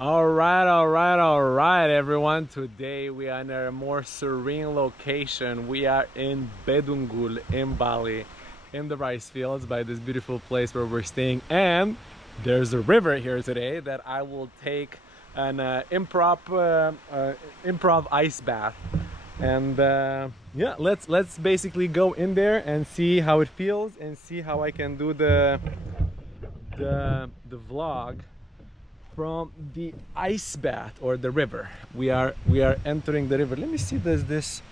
All right, everyone. Today we are in a more serene location. We are in Bedungul in Bali, in the rice fields by this beautiful place where we're staying. And there's a river here today that I will take an improv ice bath. And yeah, let's basically go in there and see how it feels and see how I can do the vlog from the ice bath or the river. We are entering the river. Let me see, does this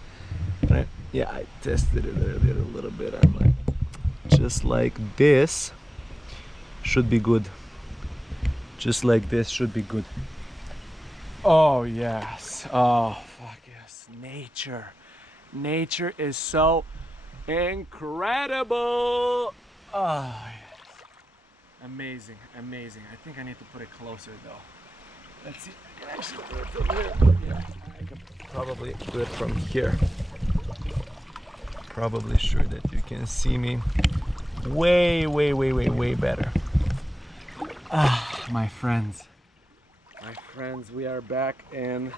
right? Yeah, I tested it earlier a little bit. I'm like, just like this should be good. Just like this should be good. Oh yes. Oh fuck yes. Nature is so incredible. Oh yes. Amazing. I think I need to put it closer though. Let's see. I can actually do it from here. Yeah, I can probably do it from here. Probably sure that you can see me way better. Ah, my friends, we are back in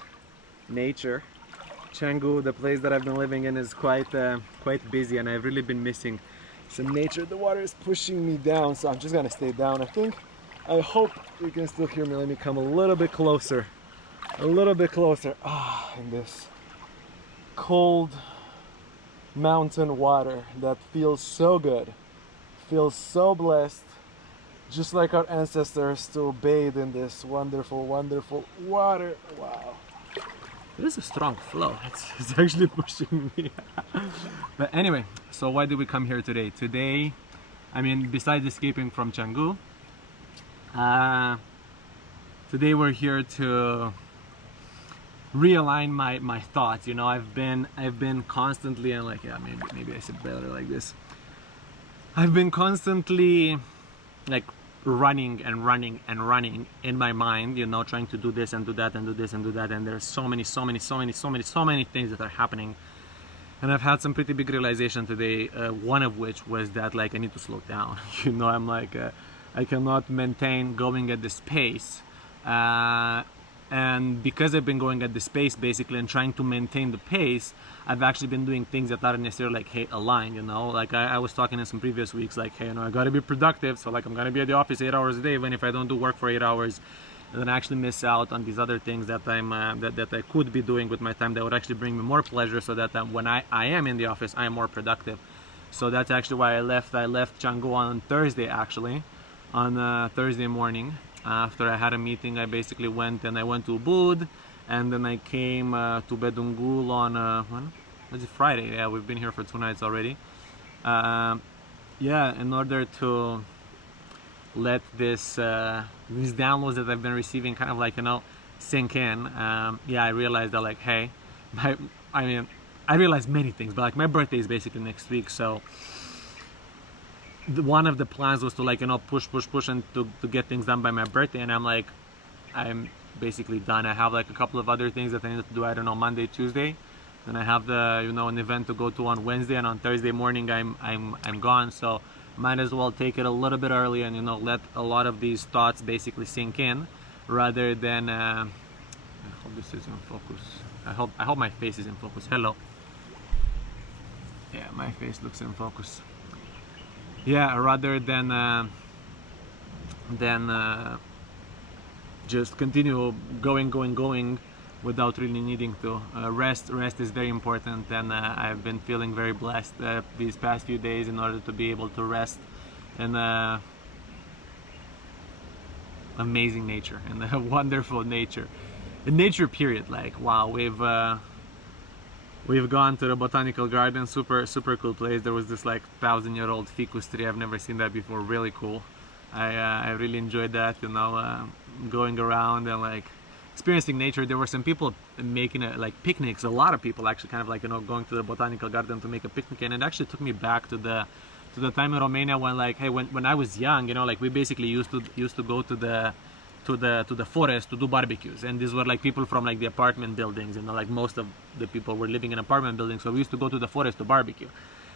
nature. Changu, the place that I've been living in, is quite busy, and I've really been missing some nature. The water is pushing me down, so I'm just gonna stay down. I hope you can still hear me. Let me come a little bit closer. Ah, in this cold mountain water that feels so good, feels so blessed, just like our ancestors to bathe in this wonderful water. Wow. It is a strong flow. It's actually pushing me. But anyway, so why did we come here today? Today, I mean, besides escaping from Changu, today we're here to realign my thoughts. You know, I've been constantly, and like, yeah, maybe I said better like this. I've been constantly like running in my mind, you know, trying to do this and do that and do this and do that, and there's so many things that are happening. And I've had some pretty big realization today, one of which was that like I need to slow down. You know, I'm like I cannot maintain going at this pace, and because I've been going at this pace basically and trying to maintain the pace, I've actually been doing things that aren't necessarily like, hey, aligned, you know. Like I was talking in some previous weeks, like, hey, you know, I gotta be productive, so like I'm gonna be at the office 8 hours a day. Even if I don't do work for 8 hours, then I actually miss out on these other things that that I could be doing with my time that would actually bring me more pleasure, so that when I am in the office, I am more productive. So that's actually why I left Changu on Thursday, actually, on Thursday morning. After I had a meeting, I basically went to Ubud, and then I came to Bedungul on when was it? Friday. Yeah, we've been here for 2 nights already. Yeah, in order to let these downloads that I've been receiving kind of like, you know, sink in. Yeah, I realized that like, hey, I realized many things, but like my birthday is basically next week, so one of the plans was to like, you know, push and to get things done by my birthday, and I'm basically done. I have like a couple of other things that I need to do, I don't know, Monday, Tuesday. Then I have the, you know, an event to go to on Wednesday, and on Thursday morning I'm gone. So might as well take it a little bit early and, you know, let a lot of these thoughts basically sink in, rather than I hope this is in focus. I hope my face is in focus. Hello. Yeah, my face looks in focus. Yeah, rather than just continue going without really needing to. Rest is very important, and I've been feeling very blessed these past few days in order to be able to rest in amazing nature and wonderful nature. In nature period, like, wow, we've gone to the botanical garden, super cool place. There was this like 1,000-year-old ficus tree. I've never seen that before. Really cool. I really enjoyed that, you know, going around and like experiencing nature. There were some people making like picnics. A lot of people actually kind of like, you know, going to the botanical garden to make a picnic, and it actually took me back to the time in Romania when like, hey, when I was young, you know, like we basically used to go to the forest to do barbecues, and these were like people from like the apartment buildings, you know, like most of the people were living in apartment buildings, so we used to go to the forest to barbecue.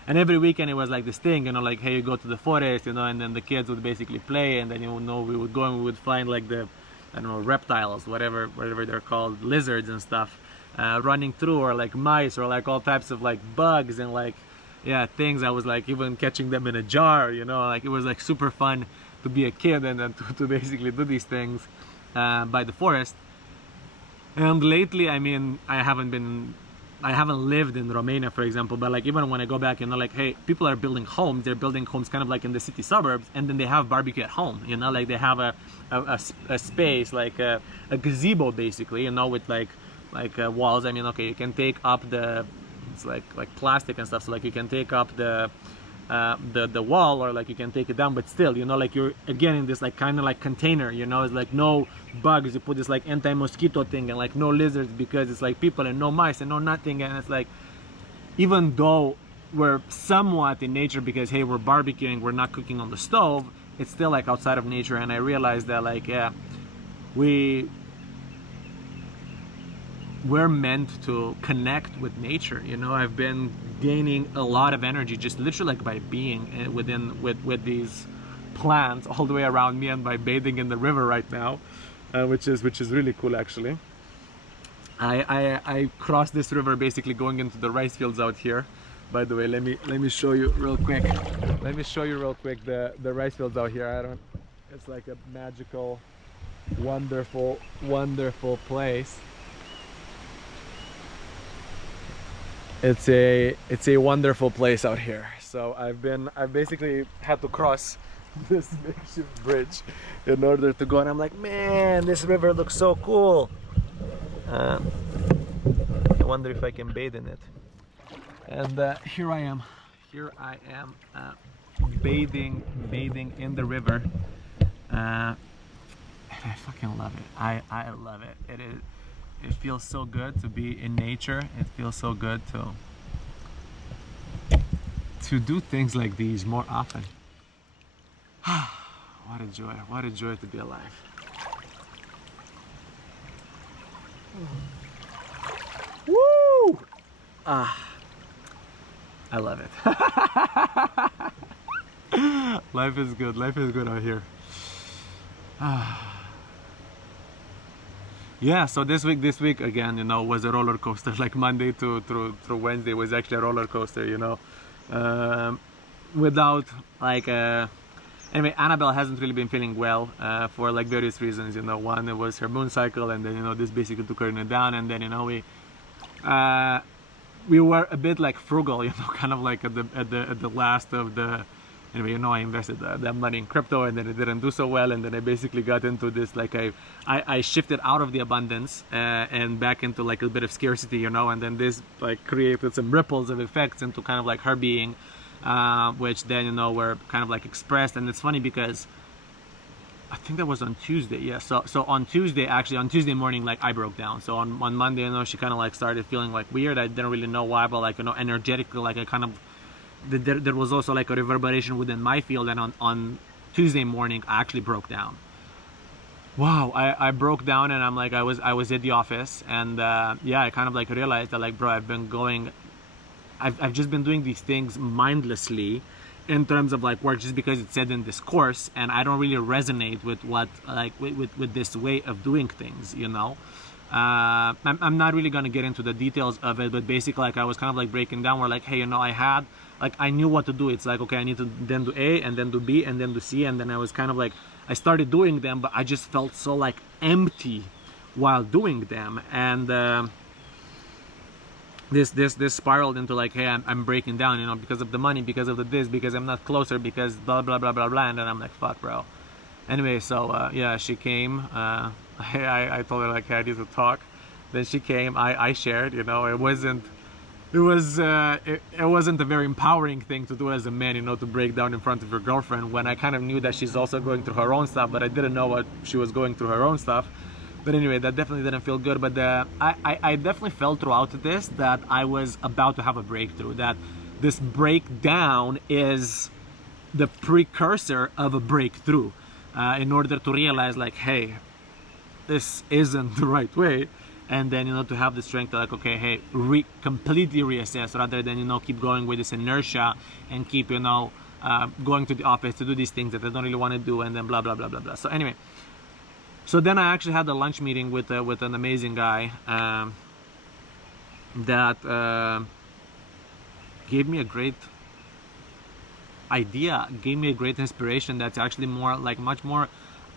And every weekend it was like this thing, you know, like, hey, you go to the forest, you know, and then the kids would basically play, and then, you know, we would go and we would find like the I don't know, reptiles, whatever they're called, lizards and stuff, running through, or like mice, or like all types of like bugs and like, yeah, things. I was like even catching them in a jar, you know, like it was like super fun to be a kid and then to basically do these things by the forest. And lately, I mean, I haven't lived in Romania, for example, but like even when I go back, you know, like, hey, people are building homes. They're building homes kind of like in the city suburbs, and then they have barbecue at home, you know, like they have a space, like a gazebo basically, you know, with like walls. I mean, okay, you can take up it's like plastic and stuff, so like you can take up the wall, or like you can take it down, but still, you know, like you're again in this like kind of like container, you know, it's like no bugs. You put this like anti-mosquito thing, and like no lizards, because it's like people, and no mice and no nothing. And it's like, even though we're somewhat in nature, because hey, we're barbecuing, we're not cooking on the stove, it's still like outside of nature. And I realized that like, yeah, we're meant to connect with nature, you know. I've been gaining a lot of energy just literally like by being with these plants all the way around me, and by bathing in the river right now, which is really cool actually. I crossed this river basically going into the rice fields out here. By the way, let me show you real quick. Let me show you real quick the rice fields out here. It's like a magical, wonderful place. It's a wonderful place out here. So I've basically had to cross this makeshift bridge in order to go, and I'm like, man, this river looks so cool. I wonder if I can bathe in it. And here I am bathing in the river. And I fucking love it. I love it. It feels so good to be in nature. It feels so good to do things like these more often. What a joy to be alive. Woo! I love it. Life is good out here. Yeah, so this week again, you know, was a roller coaster. Like Monday through Wednesday was actually a roller coaster, you know. Without like anyway, Annabelle hasn't really been feeling well for like various reasons, you know. One, it was her moon cycle, and then, you know, this basically took her down, and then, you know, we were a bit like frugal, you know, kind of like at the last of the. Anyway, you know, I invested that money in crypto, and then it didn't do so well, and then I basically got into this, like I shifted out of the abundance and back into like a bit of scarcity, you know, and then this like created some ripples of effects into kind of like her being, which then, you know, were kind of like expressed. And it's funny because I think that was on Tuesday, yeah, so on Tuesday, actually on Tuesday morning, like I broke down. So on Monday, you know, she kind of like started feeling like weird. I didn't really know why, but like, you know, energetically, like I kind of, there was also like a reverberation within my field, and on Tuesday morning I actually broke down. Wow, I broke down, and I'm like, I was at the office, and yeah, I kind of like realized that like, bro, I've just been doing these things mindlessly in terms of like work, just because it's said in this course, and I don't really resonate with what like with this way of doing things, you know. I'm not really gonna get into the details of it, but basically, like, I was kind of like breaking down where like, hey, you know, I knew what to do. It's like, okay, I need to then do A, and then do B, and then do C, and then I was kind of like, I started doing them, but I just felt so like empty while doing them, and this spiraled into like, hey, I'm breaking down, you know, because of the money, because of this, because I'm not closer, because blah blah blah blah blah, and then I'm like, fuck, bro. Anyway, so yeah, she came. I told her like, hey, I need to talk. Then she came. I shared, you know, it wasn't a very empowering thing to do as a man, you know, to break down in front of your girlfriend, when I kind of knew that she's also going through her own stuff, but I didn't know what she was going through her own stuff. But anyway, that definitely didn't feel good. But I definitely felt throughout this that I was about to have a breakthrough, that this breakdown is the precursor of a breakthrough, in order to realize like, hey, this isn't the right way. And then, you know, to have the strength to like, okay, hey, completely reassess, rather than, you know, keep going with this inertia and keep, you know, going to the office to do these things that I don't really want to do, and then blah blah blah blah blah. So anyway, So then I actually had a lunch meeting with an amazing guy that gave me a great idea, gave me a great inspiration that's actually more like much more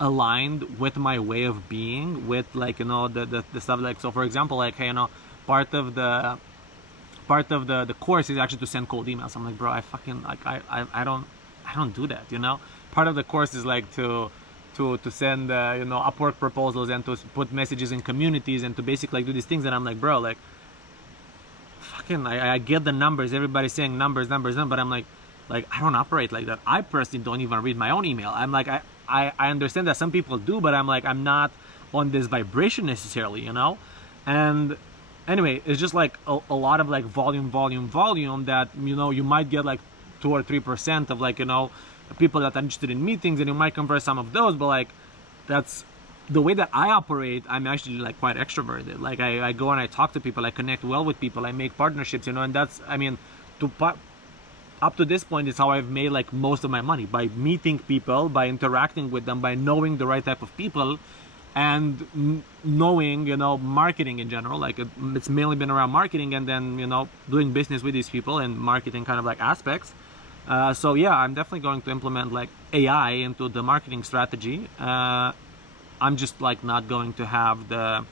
aligned with my way of being, with like, you know, the stuff. Like, so for example, like, hey, you know, part of the course is actually to send cold emails. I'm like, bro, I fucking like I don't do that, you know. Part of the course is like to send you know, Upwork proposals and to put messages in communities and to basically like do these things. And I'm like, bro, like fucking I get the numbers, everybody's saying numbers, but I'm like I don't operate like that. I personally don't even read my own email. I'm like I understand that some people do, but I'm like, I'm not on this vibration necessarily, you know. And anyway, it's just like a lot of like volume that, you know, you might get like 2 or 3% of like, you know, people that are interested in meetings, and you might convert some of those, but like that's the way that I operate. I'm actually like quite extroverted. Like I go and I talk to people, I connect well with people, I make partnerships, you know. And that's, I mean, up to this point is how I've made like most of my money, by meeting people, by interacting with them, by knowing the right type of people, and knowing, you know, marketing in general. Like it's mainly been around marketing, and then, you know, doing business with these people and marketing kind of like aspects. So yeah, I'm definitely going to implement like AI into the marketing strategy. I'm just like not going to have the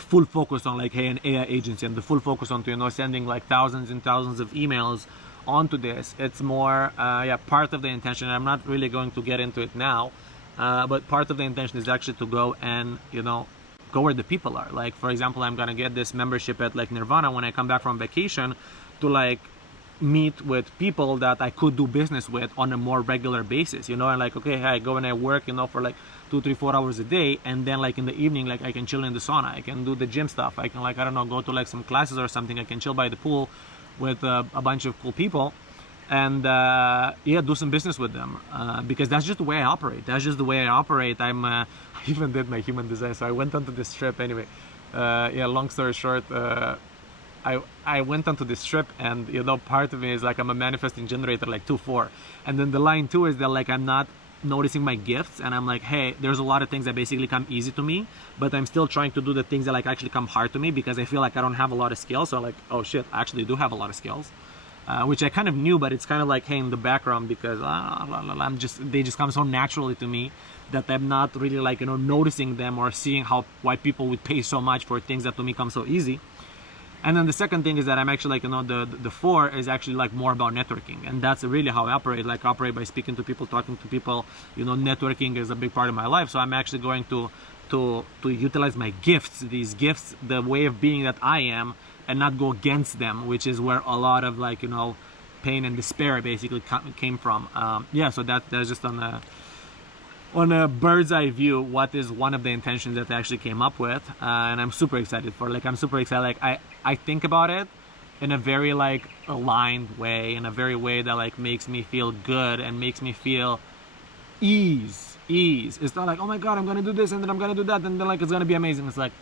full focus on like, hey, an AI agency, and the full focus on, you know, sending like thousands and thousands of emails onto this. It's more yeah, part of the intention. I'm not really going to get into it now, but part of the intention is actually to go and, you know, go where the people are. Like, for example, I'm gonna get this membership at like Nirvana when I come back from vacation, to like meet with people that I could do business with on a more regular basis, you know. And like, okay, hey, I go and I work, you know, for like 2, 3, 4 hours a day, and then like in the evening, like I can chill in the sauna, I can do the gym stuff, I can like, I don't know, go to like some classes or something, I can chill by the pool with a bunch of cool people, and yeah, do some business with them, because that's just the way I operate. I'm I even did my human design, so I went onto this trip anyway. Yeah, long story short, I went onto this trip, and, you know, part of me is like, I'm a manifesting generator, like 2-4, and then the line 2 is that like I'm not noticing my gifts, and I'm like, hey, there's a lot of things that basically come easy to me, but I'm still trying to do the things that like actually come hard to me, because I feel like I don't have a lot of skills. So like, oh shit, I actually do have a lot of skills, which I kind of knew, but it's kind of like, hey, in the background, because they just come so naturally to me that I'm not really like, you know, noticing them or seeing why people would pay so much for things that to me come so easy. And then the second thing is that I'm actually like, you know, the 4 is actually like more about networking, and that's really how I operate. Like, I operate by speaking to people, talking to people, you know. Networking is a big part of my life, so I'm actually going to utilize my gifts, these gifts, the way of being that I am, and not go against them, which is where a lot of like, you know, pain and despair basically came from. Yeah, so that's just on a bird's eye view, what is one of the intentions that I actually came up with, and I'm super excited for. Like, I'm super excited. Like, I think about it in a very like aligned way, in a very way that like makes me feel good and makes me feel ease. It's not like, oh my god, I'm gonna do this and then I'm gonna do that and then like it's gonna be amazing. It's like,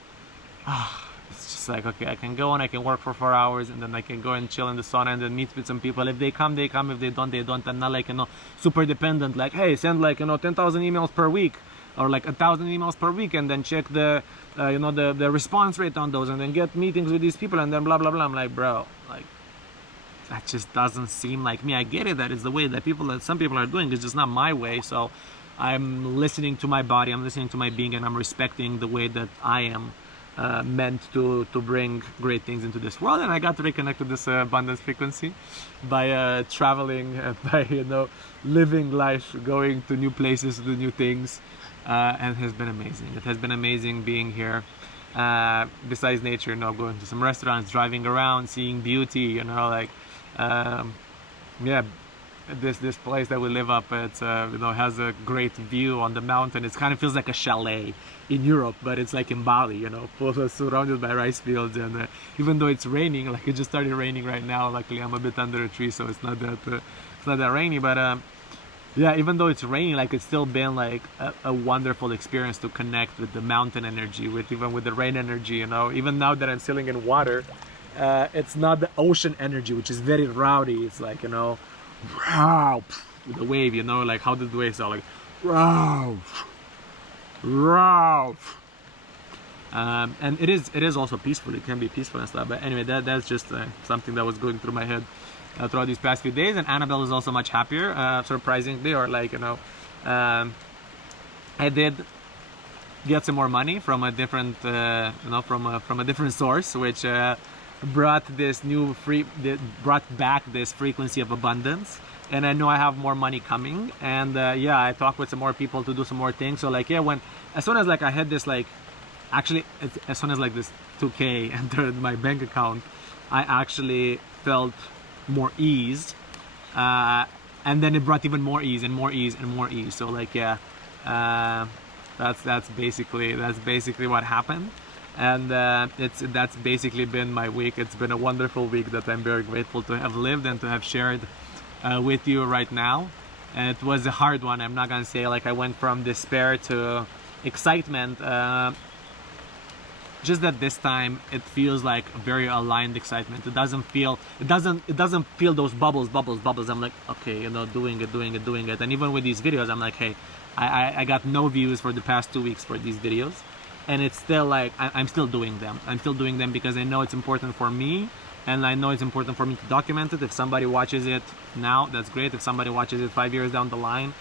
it's just like, okay, I can go and I can work for 4 hours, and then I can go and chill in the sauna and then meet with some people. If they come, they come. If they don't, they don't. I'm not like, you know, super dependent. Like, hey, send like, you know, 10,000 emails per week, or like 1,000 emails per week, and then check the you know, the response rate on those, and then get meetings with these people, and then blah blah blah. I'm like, bro, like that just doesn't seem like me. I get it that it's the way that some people are doing. It's just not my way. So I'm listening to my body, I'm listening to my being, and I'm respecting the way that I am meant to bring great things into this world. And I got to reconnect with this abundance frequency by traveling, by, you know, living life, going to new places, to new things, and it has been amazing. It has been amazing being here. Besides nature, you know, going to some restaurants, driving around, seeing beauty, you know, like yeah, this place that we live up at, you know, has a great view on the mountain. It kind of feels like a chalet in Europe, but it's like in Bali, you know, surrounded by rice fields. And even though it's raining, like it just started raining right now, luckily I'm a bit under a tree, so it's not that rainy. But yeah, even though it's raining, like it's still been like a wonderful experience to connect with the mountain energy, even with the rain energy, you know. Even now that I'm sailing in water, it's not the ocean energy, which is very rowdy. It's like, you know, wow, the wave, you know, like how did the wave sound, like wow. Raw. And it is also peaceful. It can be peaceful and stuff. But anyway, that's just something that was going through my head throughout these past few days. And Annabelle is also much happier, surprisingly, or like, you know, I did get some more money from a different, you know, from a different source, which brought back this frequency of abundance. And I know I have more money coming. And yeah, I talked with some more people to do some more things. So like, yeah, as soon as like I had this, like, actually, as soon as like this 2K entered my bank account, I actually felt more ease, and then it brought even more ease and more ease and more ease. So like, yeah, that's basically what happened, and that's basically been my week. It's been a wonderful week that I'm very grateful to have lived and to have shared with you right now. And it was a hard one. I'm not gonna say like I went from despair to excitement. Just that this time it feels like a very aligned excitement. It doesn't feel those bubbles. I'm like, okay, you know, doing it. And even with these videos, I'm like, hey, I got no views for the past 2 weeks for these videos, and it's still like I'm still doing them. I'm still doing them because I know it's important for me, and I know it's important for me to document it. If somebody watches it now, that's great. If somebody watches it 5 years down the line,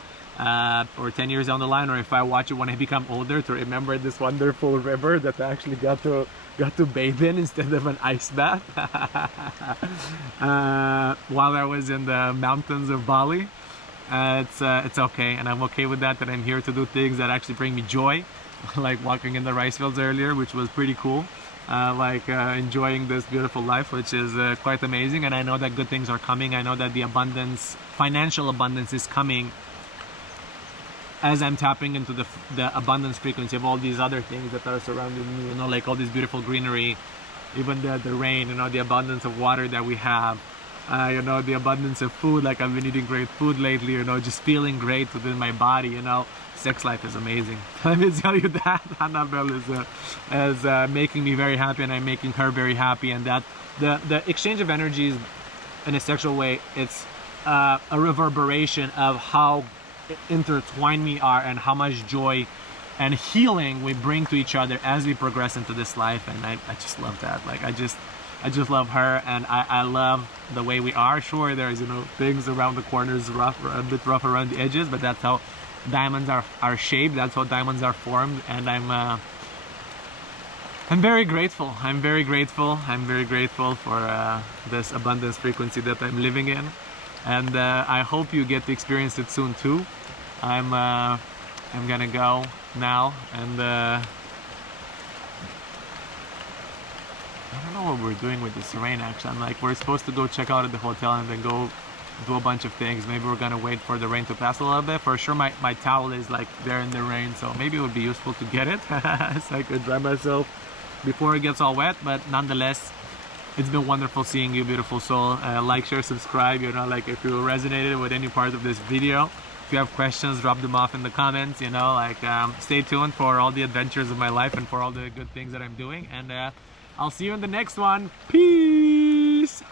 or 10 years down the line, or if I watch it when I become older, to remember this wonderful river that I actually got to bathe in instead of an ice bath while I was in the mountains of Bali. It's okay, and I'm okay with that I'm here to do things that actually bring me joy, like walking in the rice fields earlier, which was pretty cool. Enjoying this beautiful life, which is quite amazing. And I know that good things are coming. I know that the financial abundance is coming as I'm tapping into the abundance frequency of all these other things that are surrounding me, you know, like all this beautiful greenery, even the rain, you know, the abundance of water that we have, you know, the abundance of food. Like I've been eating great food lately, you know, just feeling great within my body, you know. Sex life is amazing. Let me tell you that. Annabelle is making me very happy, and I'm making her very happy, and that the exchange of energies in a sexual way, it's a reverberation of how intertwined we are and how much joy and healing we bring to each other as we progress into this life. And I just love that. Like I just love her, and I love the way we are. Sure, there's, you know, things around the corners, a bit rough around the edges, but that's how diamonds are shaped. That's how diamonds are formed. And I'm very grateful. I'm very grateful for this abundance frequency that I'm living in. And I hope you get to experience it soon too. I'm gonna go now, and I don't know what we're doing with this rain. Actually, I'm like, we're supposed to go check out at the hotel and then go do a bunch of things. Maybe we're gonna wait for the rain to pass a little bit. For sure, my towel is like there in the rain, so maybe it would be useful to get it so I could dry myself before it gets all wet. But nonetheless, it's been wonderful seeing you, beautiful soul. Like, share, subscribe, you know, like if you resonated with any part of this video. If you have questions, drop them off in the comments, you know, like stay tuned for all the adventures of my life and for all the good things that I'm doing. And I'll see you in the next one. Peace.